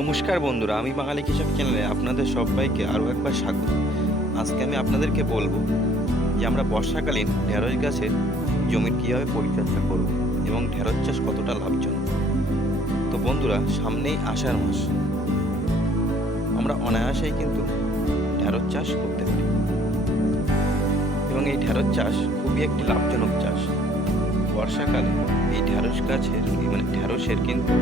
নমস্কার বন্ধুরা, আমি বাঙালি কৃষক চ্যানেলে আপনাদের সবাইকে আরও একবার স্বাগত। আজকে আমি আপনাদেরকে বলবো যে আমরা বর্ষাকালীন ঢেঁড়স গাছের জমির কীভাবে পরিচর্যা করব এবং ঢেঁড়স চাষ কতটা লাভজনক। তো বন্ধুরা, সামনেই আষাঢ় মাস, আমরা অনায়াসেই কিন্তু ঢেঁড়স চাষ করতে পারি এবং এই ঢেঁড়স চাষ খুবই একটি লাভজনক চাষ। বর্ষাকালে এই ঢেঁড়স গাছের ঢেঁড়সের কিন্তু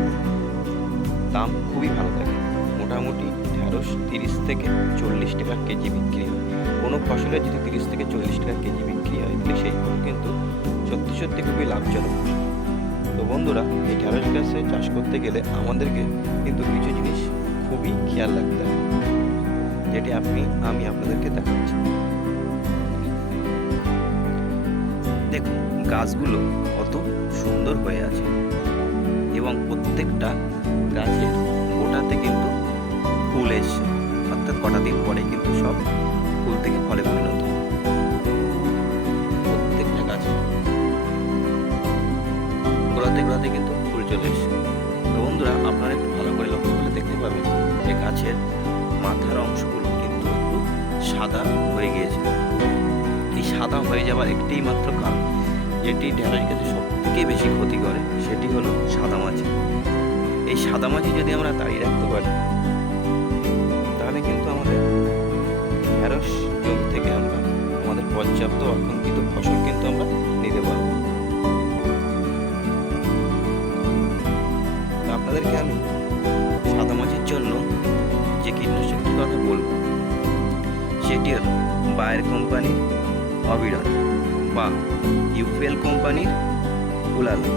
দাম খুবই ভালো থাকে। মোটামুটি ঢেঁড়স 30 থেকে 40 টাকা কেজি বিক্রি হয়। কোনো ফসলের যদি 30 থেকে 40 টাকা কেজি বিক্রি হয় তাহলে সেই ফল কিন্তু সত্যি খুবই লাভজনক। তো বন্ধুরা, এই ঢেঁড়স গাছে চাষ করতে গেলে আমাদেরকে কিন্তু কিছু জিনিস খুবই খেয়াল রাখতে হবে, যেটি আমি আপনাদেরকে দেখাচ্ছি। দেখুন গাছগুলো কত সুন্দর হয়ে আছে এবং প্রত্যেকটা গাছের গোটাতে কিন্তু ফুল এসছে, অর্থাৎ কটা দিন পরে কিন্তু সব ফুল থেকে ফলে পরিণত। প্রত্যেকটা গাছে গোড়াতে কিন্তু ফুল চলে এসছে। তো বন্ধুরা, আপনারা একটু ভালো করে লক্ষ্য করলে দেখতে পাবেন যে গাছের মাথার অংশগুলো কিন্তু একটু সাদা হয়ে গিয়েছে। এই সাদা হয়ে যাওয়ার একটি মাত্র কারণ, যেটি ঢেঁড়স গাছে সব থেকে বেশি ক্ষতি করে, সেটি হলো সাদামাছি। এই সাদামাছি যদি আমরা দাঁড়িয়ে রাখতে পারি তাহলে কিন্তু আমাদের ঢেঁড়স জমি থেকে আমরা আমাদের পর্যাপ্ত অর্থনৈতিক ফসল কিন্তু আমরা নিতে পারব। আপনাদেরকে আমি সাদামাছির জন্য যে কীটনাশকটির কথা বলবো সেটি হলো বায়ার কোম্পানির অবিরন বা ইউপিএল কোম্পানির উলালা।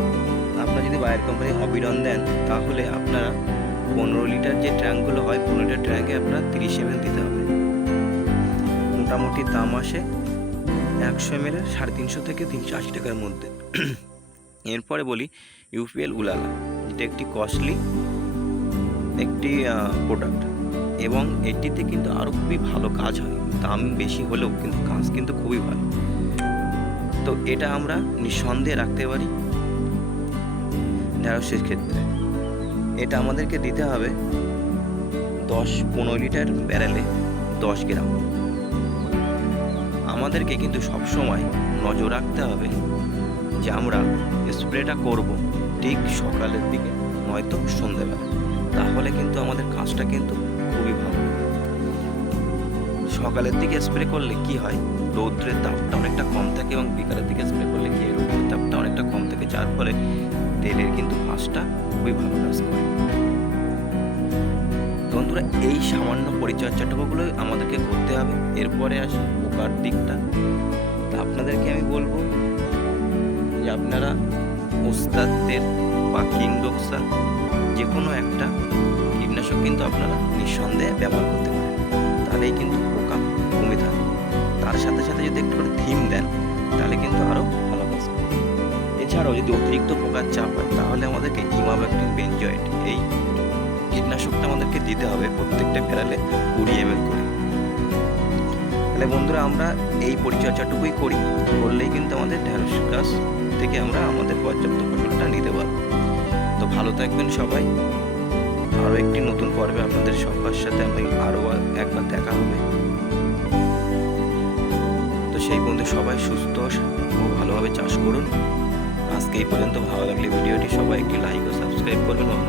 আপনারা যদি বায়ার কোম্পানির অবিরন দেন তাহলে আপনারা 15 লিটার যে ট্যাঙ্কগুলো হয়, 15 লিটার ট্যাঙ্কে আপনার 30 ml দিতে হবে। মোটামুটি দাম আসে 100 ml 350 থেকে 380 টাকার মধ্যে। এরপরে বলি ইউপিএল উলালা, যেটা একটি কস্টলি একটি প্রোডাক্ট এবং এটিতে কিন্তু আরও খুবই ভালো কাজ হয়। দাম বেশি হলেও কিন্তু কাজ কিন্তু খুবই ভালো। তো এটা আমরা নিঃসন্দেহে রাখতে পারি ঢেঁড়সের ক্ষেত্রে। এটা আমাদেরকে দিতে হবে 10-15 লিটার ব্যারেলে 10 গ্রাম। আমাদেরকে কিন্তু সবসময় নজর রাখতে হবে যে আমরা স্প্রেটা করব ঠিক সকালের দিকে নয়তো সন্ধ্যেবেলা, তাহলে কিন্তু আমাদের কাজটা কিন্তু খুবই ভালো। সকালের দিকে স্প্রে করলে কি হয়, রৌদ্রের তাপটা অনেকটা কম থাকে এবং বিকালের দিকে স্প্রে করলে কি হয়, রৌদ্রের তাপটা অনেকটা কম থাকে, যার ফলে তেলের কিন্তু ফাঁসটা খুবই ভালো কাজ করে। বন্ধুরা, এই সামান্য পরিচর্যাটুকুগুলো আমাদেরকে করতে হবে। এরপরে আসে পোকার দিকটা। তা আপনাদেরকে আমি বলবো যে আপনারা ওস্তাদের বা কিংডক্সা যে কোনো একটা কীটনাশক কিন্তু আপনারা নিঃসন্দেহে ব্যবহার করতে পারেন, তাহলেই কিন্তু পোকা কমে থাকে। তার সাথে সাথে যদি একটু করে থিম দেন তাহলে কিন্তু আরও ভালো কাজ করে। এছাড়াও যদি অতিরিক্ত পোকার চাপ হয় তাহলে আমাদেরকে ইমামেকটিন বেনজয়েট এই কীটনাশকটা আমাদেরকে দিতে হবে প্রত্যেকটা ফেরালে 20 ml করে। তাহলে বন্ধুরা, আমরা এই পরিচর্যাটুকুই করলেই কিন্তু আমাদের ঢেঁড়স গাছ থেকে আমরা আমাদের পর্যাপ্ত ফসলটা নিতে পারবো। তো ভালো থাকবেন সবাই। আরও একটি নতুন পর্বে আপনাদের সবার সাথে আমি আরও একবার দেখা হবে। তো সেই বন্ধু সবাই সুস্থ ও ভালোভাবে চাষ করুন। আজকে এই পর্যন্ত। ভালো লাগলে ভিডিওটি সবাই একটি লাইক ও সাবস্ক্রাইব করবেন।